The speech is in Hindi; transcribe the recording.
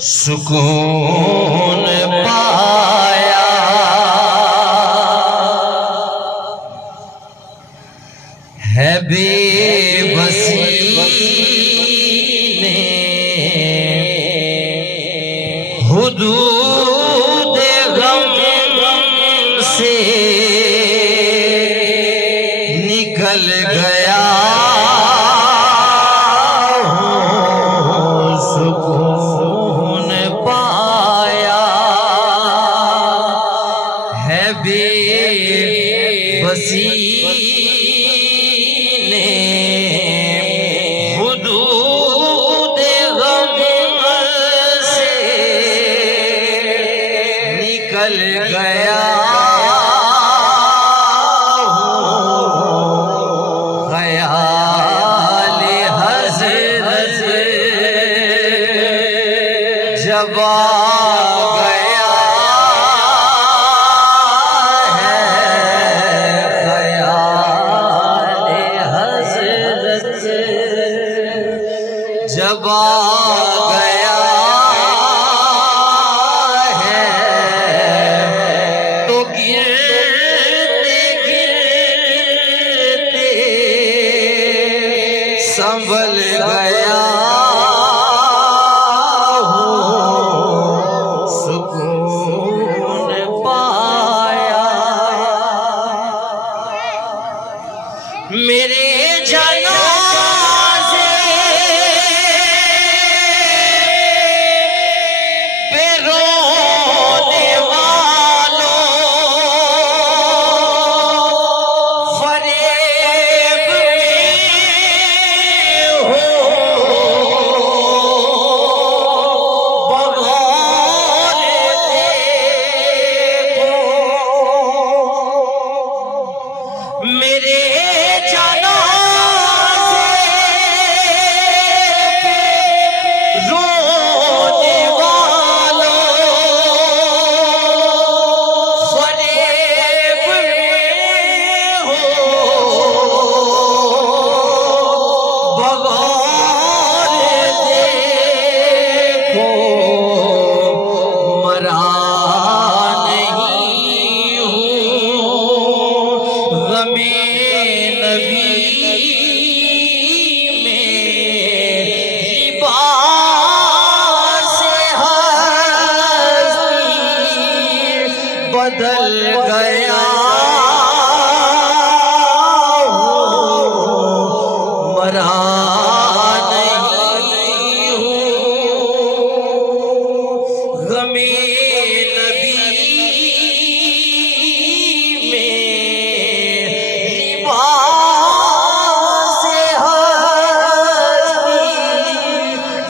सुकून पाया है बेबसी ने हुदूद गम से निकल गया बेबसी ने हुदूद गम से निकल गया ख्याल हज़रत जब जब आ गया है तो गिरते गिरते संभल गया हूँ, सुकून पाया मेरे जाना मेरे रोने वालों फरेब में हो भगवान देखो मरा बदल गए।